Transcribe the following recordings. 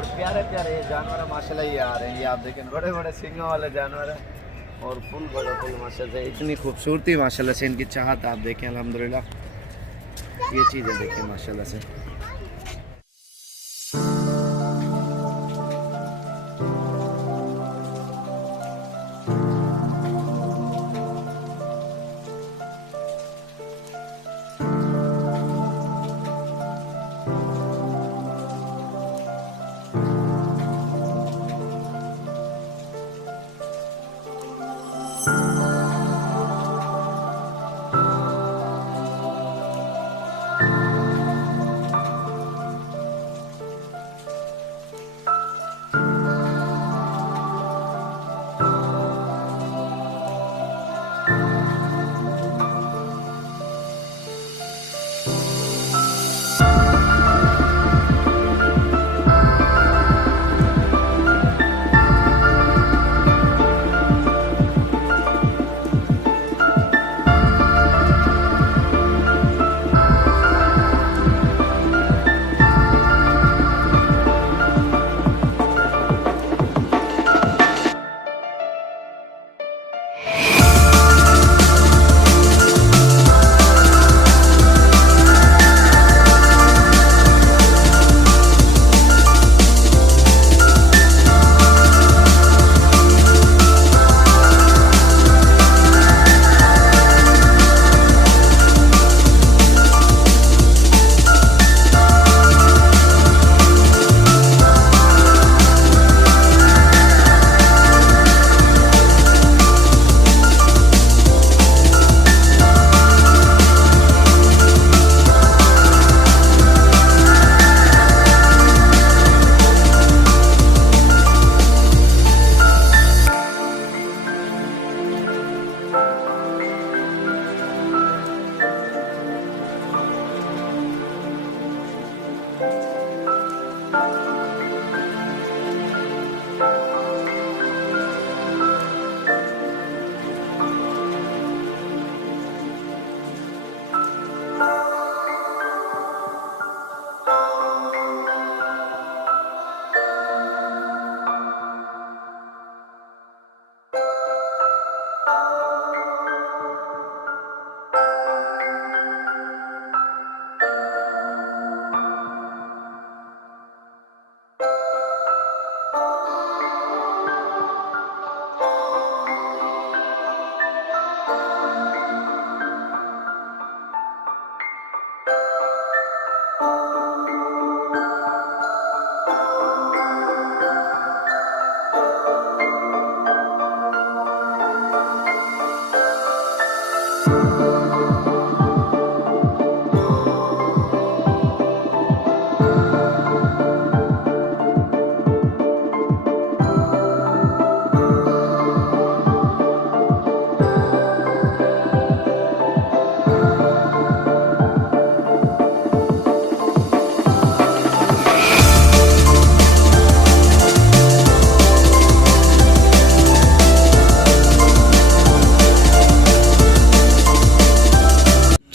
और प्यारे प्यारे जानवर माशाल्लाह ये आ रहे हैं। ये आप देखें बड़े बड़े सींगों वाले जानवर हैं और फुल बड़े फुल माशाल्लाह से इतनी खूबसूरती माशाल्लाह से इनकी चाहत आप देखें अल्हम्दुलिल्लाह। ये चीज़ें देखें माशाल्लाह से।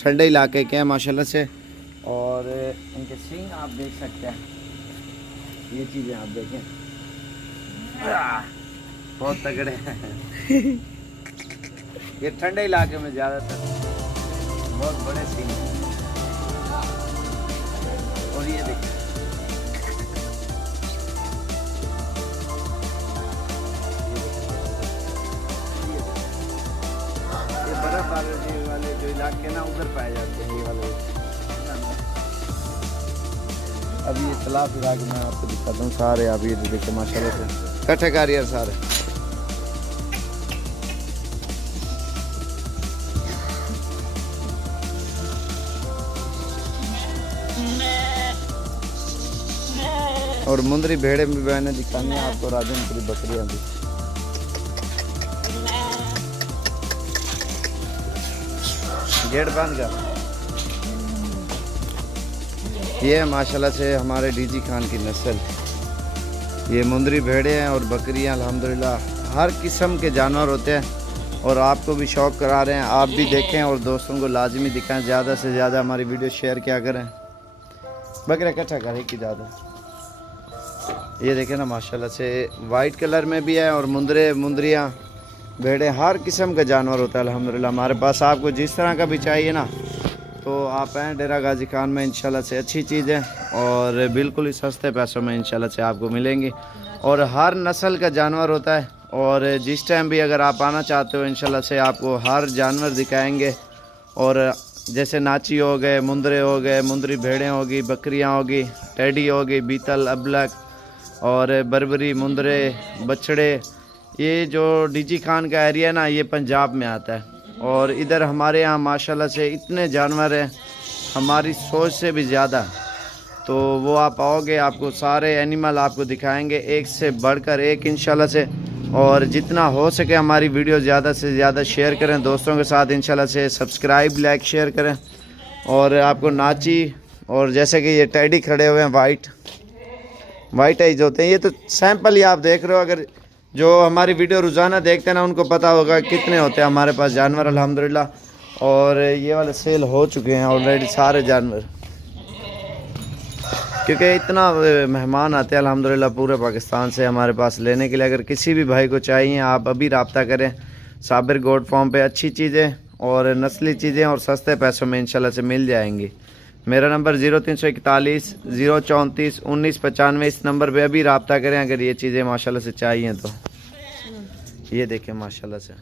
ठंडे इलाके के हैं माशाल्लाह से और इनके सींग आप देख सकते हैं। ये चीज़ें आप देखें बहुत तगड़े हैं। ये ठंडे इलाके में ज़्यादातर बहुत बड़े सींग हैं। और ये देखिए बर्फ वाले जो इलाके ना उधर पाए जाते हैं ये वाले। अभी ये तालाब इलाके में आपको दिखाता हूँ सारे। आप ये देखिए माशाल्लाह से कट्ठे कारियर सारे। और मुंदरी भेड़े भी मैंने दिखानी है आपको, राजनपुरी बकरियाँ भी। गेट बंद कर। ये माशाल्लाह से हमारे डीजी खान की नस्ल। ये मुंदरी भेड़े हैं और बकरियां अल्हम्दुलिल्लाह हर किस्म के जानवर होते हैं और आपको भी शौक़ करा रहे हैं। आप भी देखें और दोस्तों को लाजमी दिखाएं। ज़्यादा से ज़्यादा हमारी वीडियो शेयर किया करें। बकरे इकट्ठा करें की ज़्यादा। ये देखें ना माशाल्लाह से वाइट कलर में भी है और मुंदरियाँ भेड़ें हर किस्म का जानवर होता है अल्हम्दुलिल्लाह हमारे पास। आपको जिस तरह का भी चाहिए ना तो आप आएँ डेरा गाजी खान में, इंशाल्लाह से अच्छी चीज़ है और बिल्कुल ही सस्ते पैसों में इंशाल्लाह से आपको मिलेंगी। और हर नस्ल का जानवर होता है और जिस टाइम भी अगर आप आना चाहते हो इंशाल्लाह से आपको हर जानवर दिखाएंगे। और जैसे नाची हो गए, मुंदरे हो गए, मुंदरी भेड़ें होगी, बकरियां होगी, टेडी होगी, बीतल, अबलक और बरबरी, मुंदरे, बछड़े। ये जो डीजी खान का एरिया है ना ये पंजाब में आता है और इधर हमारे यहाँ माशाल्लाह से इतने जानवर हैं हमारी सोच से भी ज़्यादा। तो वो आप आओगे आपको सारे एनिमल आपको दिखाएंगे एक से बढ़कर एक इंशाल्लाह से। और जितना हो सके हमारी वीडियो ज़्यादा से ज़्यादा शेयर करें दोस्तों के साथ इंशाल्लाह से, सब्सक्राइब लाइक शेयर करें। और आपको नाची और जैसे कि ये टेडी खड़े हुए हैं वाइट आइज होते हैं, ये तो सैंपल ही आप देख रहे हो। अगर जो हमारी वीडियो रोज़ाना देखते हैं ना उनको पता होगा कितने होते हैं हमारे पास जानवर अल्हम्दुलिल्लाह। और ये वाले सेल हो चुके हैं ऑलरेडी सारे जानवर, क्योंकि इतना मेहमान आते हैं अल्हम्दुलिल्लाह पूरे पाकिस्तान से हमारे पास लेने के लिए। अगर किसी भी भाई को चाहिए आप अभी रब्ता करें साबिर गोट फार्म पे। अच्छी चीज़ें और नस्ली चीज़ें और सस्ते पैसों में इंशाल्लाह से मिल जाएंगी। मेरा नंबर 0341 034 1995, इस नंबर पे अभी रब्ता करें अगर ये चीज़ें माशाल्लाह से चाहिए तो। ये देखें माशाल्लाह से